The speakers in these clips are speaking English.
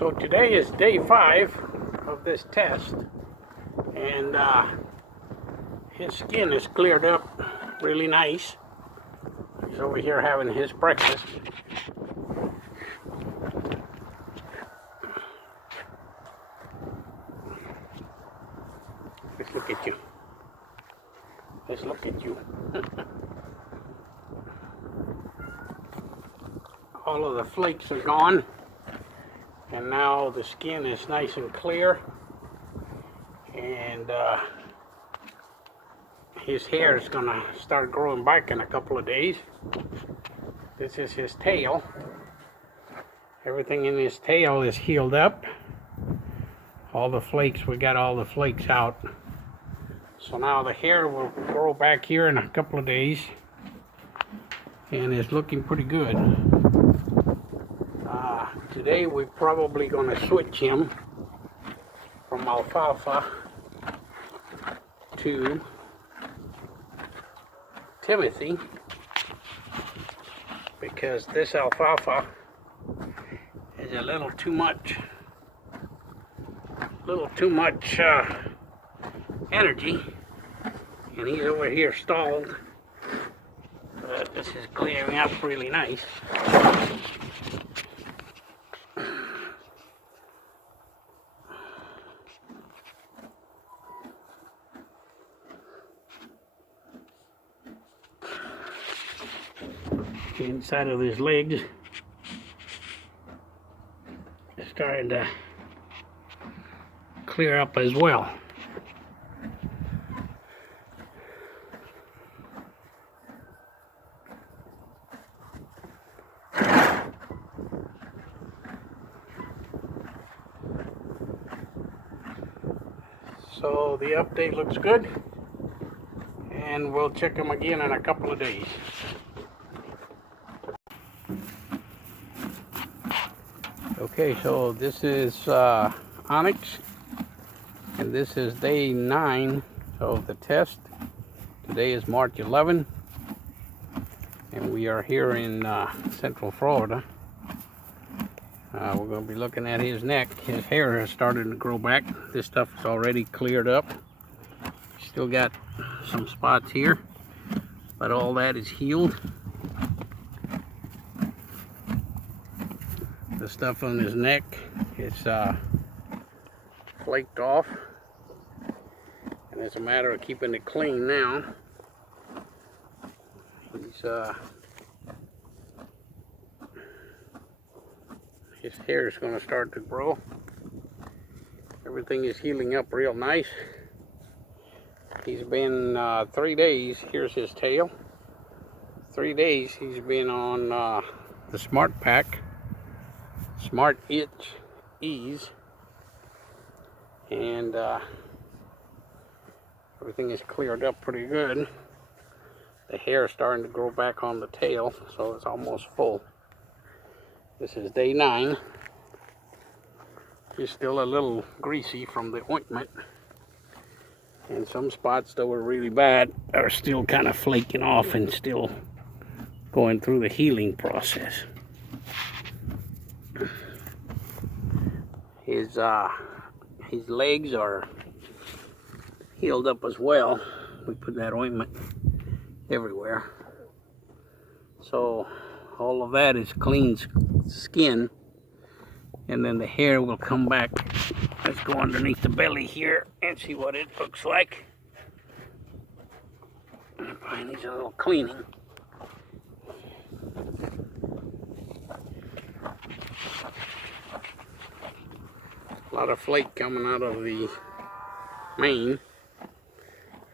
So today is day 5 of this test, and his skin is cleared up really nice. He's over here having his breakfast. Let's look at you. Let's look at you. All of the flakes are gone, and now the skin is nice and clear, and his hair is gonna start growing back in a couple of days. This is his tail. Everything in his tail is healed up. All the flakes, we got all the flakes out. So now the hair will grow back here in a couple of days, and it's looking pretty good. Today we're probably going to switch him from alfalfa to Timothy, because this alfalfa is a little too much energy, and he's over here stalled. But this is clearing up really nice. The inside of his legs is starting to clear up as well. So the update looks good, and we'll check him again in a couple of days. Okay, so this is Onyx, and this is day 9 of the test. Today is March 11, and we are here in Central Florida. We're going to be looking at his neck. His hair has started to grow back. This stuff is already cleared up. Still got some spots here, but all that is healed. The stuff on his neck is flaked off, and it's a matter of keeping it clean now. His hair is going to start to grow. Everything is healing up real nice. He's been 3 days. Here's his tail. 3 days he's been on the Smart Pack, Smart Itch Ease, and everything is cleared up pretty good. The hair is starting to grow back on the tail, so it's almost full. This is day 9. He's still a little greasy from the ointment, and some spots that were really bad are still kind of flaking off and still going through the healing process. His legs are healed up as well. We put that ointment everywhere. So all of that is clean skin, and then the hair will come back. Let's go underneath the belly here and see what it looks like. Probably needs a little cleaning. A lot of flake coming out of the mane.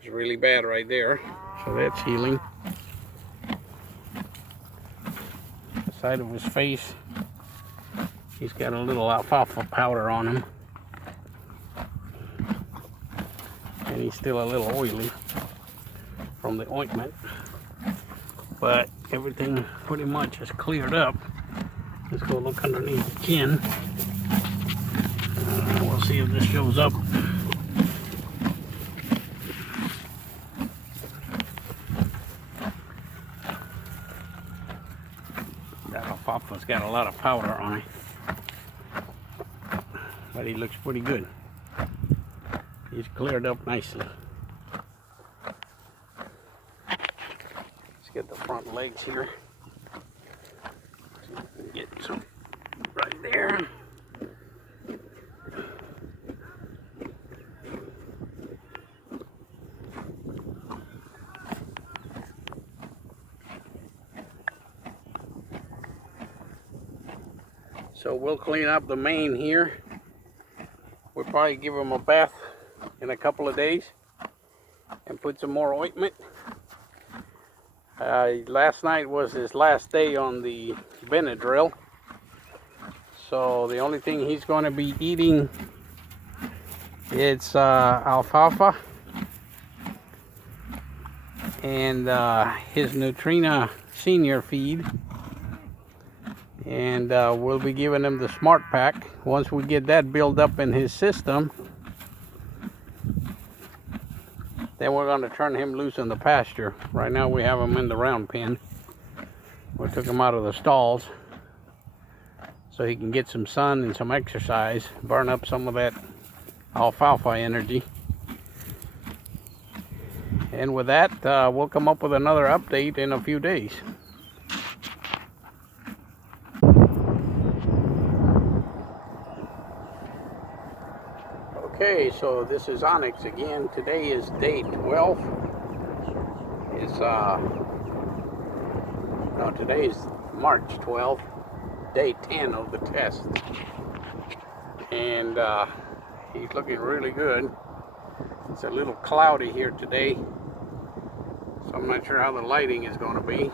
It's really bad right there, so that's healing. The side of his face, he's got a little alfalfa powder on him, and he's still a little oily from the ointment, but everything pretty much is cleared up. Let's go look underneath the chin. We'll see if this shows up. That alfalfa's got a lot of powder on it. but he looks pretty good. He's cleared up nicely. Let's get the front legs here. See if we can get some right there. So we'll clean up the mane here. We'll probably give him a bath in a couple of days and put some more ointment. Last night was his last day on the Benadryl. So the only thing he's going to be eating is alfalfa and his Nutrina senior feed. And we'll be giving him the Smart Pack. Once we get that built up in his system, then we're going to turn him loose in the pasture. Right now we have him in the round pen. We took him out of the stalls so he can get some sun and some exercise, burn up some of that alfalfa energy. And with that, we'll come up with another update in a few days. Okay, so this is Onyx again. Today is day 12. Today is March 12th, day 10 of the test. And he's looking really good. It's a little cloudy here today, so I'm not sure how the lighting is going to be.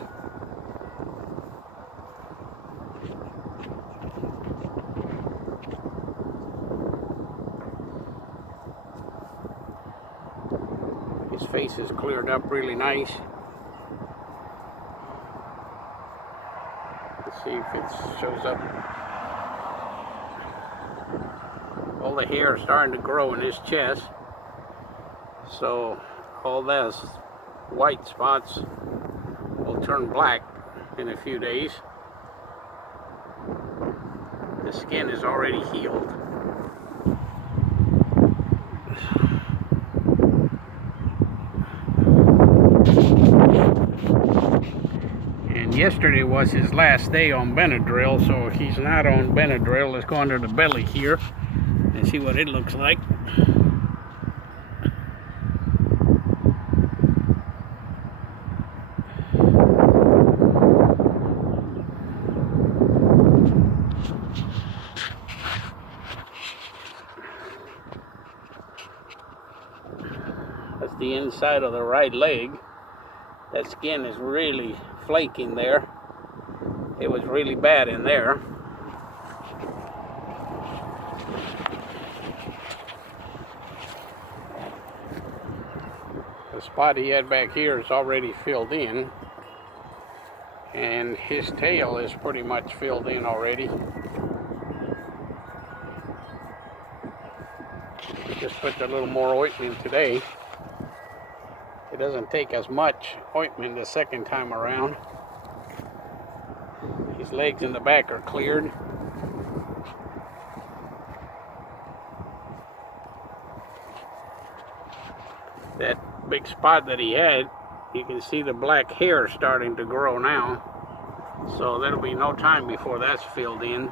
His face is cleared up really nice. Let's see if it shows up. All the hair is starting to grow in his chest. So all those white spots will turn black in a few days. The skin is already healed. And yesterday was his last day on Benadryl, so if he's not on Benadryl, let's go under the belly here and see what it looks like. That's the inside of the right leg. That skin is really flaking there. It was really bad in there. The spot he had back here is already filled in, and his tail is pretty much filled in already. Just put a little more ointment today. It doesn't take as much ointment the second time around. His legs in the back are cleared. That big spot that he had, you can see the black hair starting to grow now. So there'll be no time before that's filled in.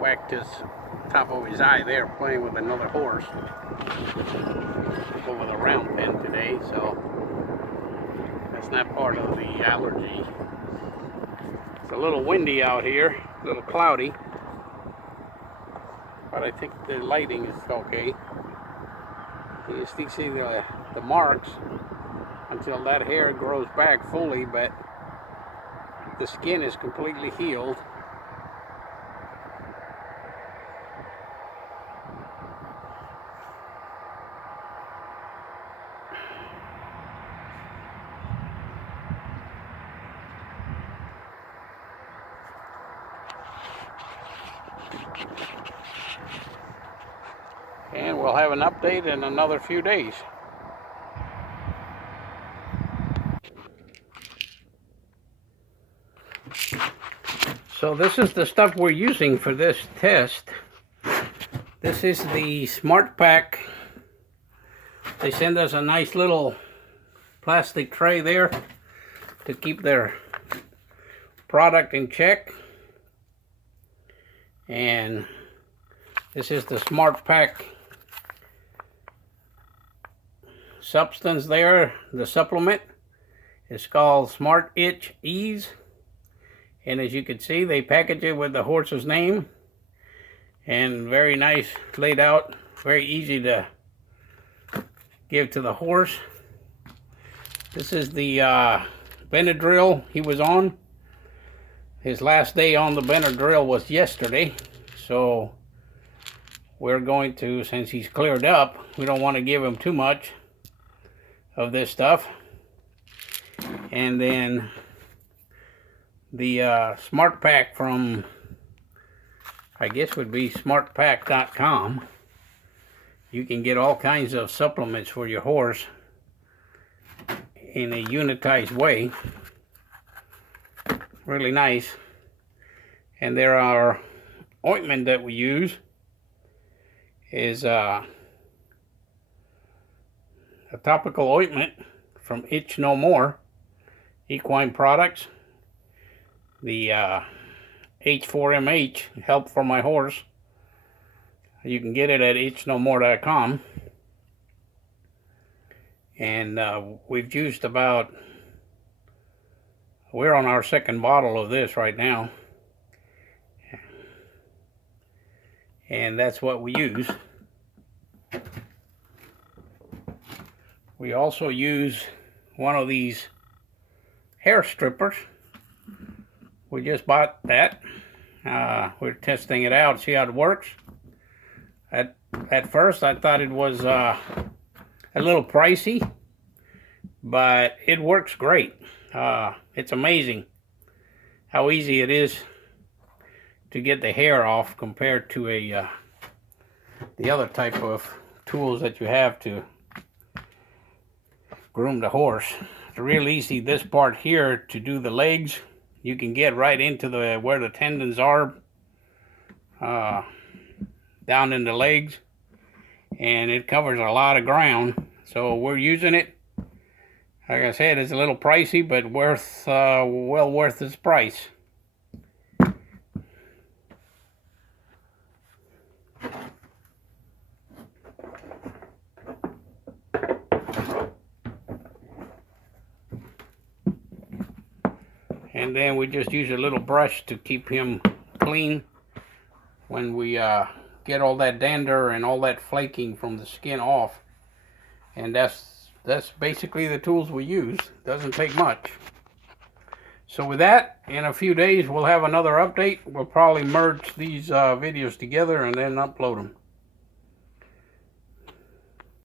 Whacked his top of his eye there playing with another horse over the round pen today, so that's not part of the allergy. It's a little windy out here, a little cloudy, but I think the lighting is okay. You still see the marks until that hair grows back fully, but the skin is completely healed. and we'll have an update in another few days. So this is the stuff we're using for this test. This is the Smart Pack. They send us a nice little plastic tray there to keep their product in check. And this is the Smart Pack substance there, the supplement. It's called Smart Itch Ease. And as you can see, they package it with the horse's name. And very nice laid out, very easy to give to the horse. This is the Benadryl he was on. His last day on the Benadryl was yesterday. So we're going to, since he's cleared up, we don't want to give him too much of this stuff. And then the Smart Pack from, I guess would be smartpack.com. You can get all kinds of supplements for your horse in a unitized way. Really nice. And there are ointment that we use is a topical ointment from Itch No More Equine Products. The H4MH, help for my horse. You can get it at itchnomore.com. And we've used about, we're on our second bottle of this right now. And that's what we use. We also use one of these hair strippers. We just bought that. We're testing it out, see how it works. At first I thought it was a little pricey, but it works great. It's amazing how easy it is to get the hair off compared to the other type of tools that you have to groom the horse. It's real easy, this part here, to do the legs. You can get right into the where the tendons are, down in the legs, and it covers a lot of ground. So we're using it. Like I said, it's a little pricey, but worth well worth its price. And then we just use a little brush to keep him clean when we get all that dander and all that flaking from the skin off. And that's basically the tools we use. Doesn't take much. So with that, in a few days we'll have another update. We'll probably merge these videos together and then upload them.